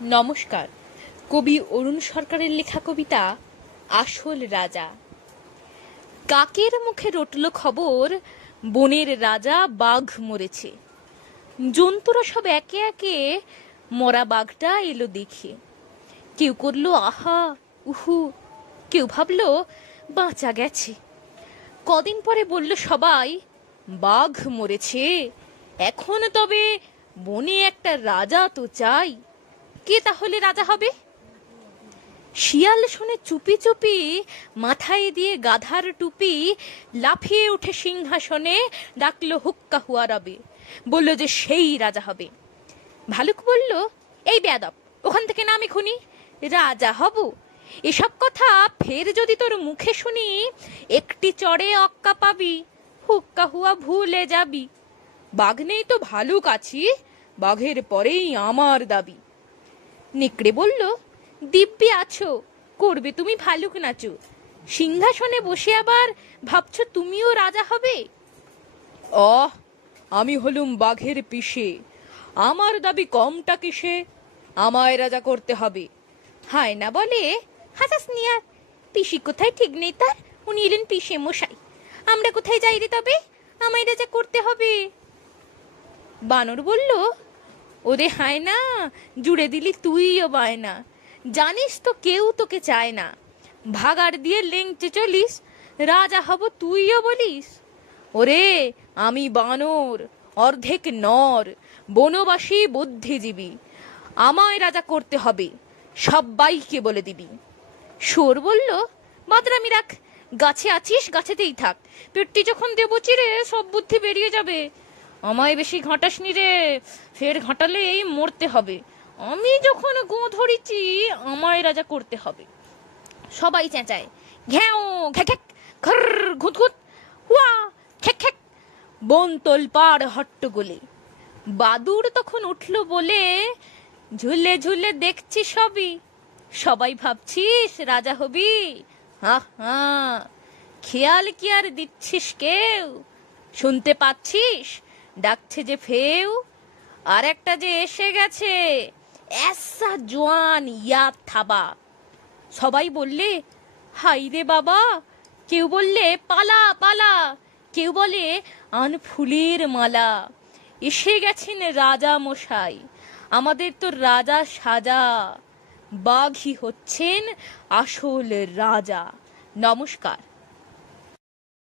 নমস্কার। কবি অরুণ সরকারের লেখা কবিতা আসল রাজা। কাকের মুখে রটল খবর, বনের রাজা বাঘ মরেছে। জন্তুরা সব একে একে মরা বাঘটা এলো দেখে। কেউ করলো আহা উহু, কেউ ভাবলো বাঁচা গেছে। কদিন পরে বলল সবাই, বাঘ মরেছে, এখন তবে বনে একটা রাজা তো চাই। কে তাহলে রাজা হবে? শিয়াল শুনে চুপি চুপি মাথায় দিয়ে গাধার টুপি লাফিয়ে উঠে সিংহাসনে ডাকলো হুক্কা হুয়া রবে, বলল যে সেই রাজা হবে। ভালুক বলল, এই বেয়াদব, ওখান থেকে নাম এখুনি, রাজা হব এসব কথা ফের যদি তোর মুখে শুনি, একটি চড়ে অক্কা পাবি, হুক্কা হুয়া ভুলে যাবি। বাঘ নেই তো ভালুক আছি, বাঘের পরেই আমার দাবি। নেকড়ে বলল, দিব্যি আছো, করবে তুমি ভালুক নাচো, সিংহাসনে বসে আবার ভাবছো তুমিও রাজা হবে। আমি হলুম বাঘের পিসে, আমার দাবি কমটা কিসে, আমায় রাজা করতে হবে। হায় না বলে, হাসাস নিয়ার, পিসি কোথায় ঠিক নেই তার, উনি এলেন পিসে মশাই, আমরা কোথায় যাই রে তবে, আমায় রাজা করতে হবে। বানর বলল, ওরে হায় না, জুড়ে দিলি তুইও বায়না, জানিস তো কেউ তোকে চায় না, ভাগার দিয়ে লেংচে চলিস, রাজা হব তুইও বলিস। ওরে আমি বানর, অর্ধেক নর, বনবাসী বুদ্ধিজীবী, আমায় রাজা করতে হবে, সব্বাইকে বলে দিবি। শুয়োর বলল, বাদরামি রাখ, গাছে আছিস গাছেতেই থাক, পেটটি যখন দেবো চিরে সব বুদ্ধি বেরিয়ে যাবে। আমায় বেশি ঘাঁটাসনি রে, ফের ঘাঁটালে এই মরতে হবে, আমি যখন গো ধরিছি আমায় রাজা করতে হবে। সবাই চেঁচায়, ঘ্যাও ঘ্যাক, ঘর ঘুত ঘুত, হুয়া খ্যাক খ্যাক, বন তোলপাড় হট্টগোলে। বাদুড় তখন উঠল বলে, ঝুলে ঝুলে দেখছি সবই, সবাই ভাবছিস রাজা হবি, হা হা, খেয়াল কি আর দিচ্ছিস কেউ, শুনতে পাচ্ছিস ডাকছে যে ফেউ, আর একটা যে এসে গেছে, এসা জোয়ান ইয়াদ থাবা। সবাই বললে, হাই রে বাবা, কেউ বললে পালা পালা, কেউ বলে আন ফুলের মালা, এসে গেছেন রাজা মশাই, আমাদের তো রাজা সাজা, বাঘই হচ্ছেন আসল রাজা। নমস্কার।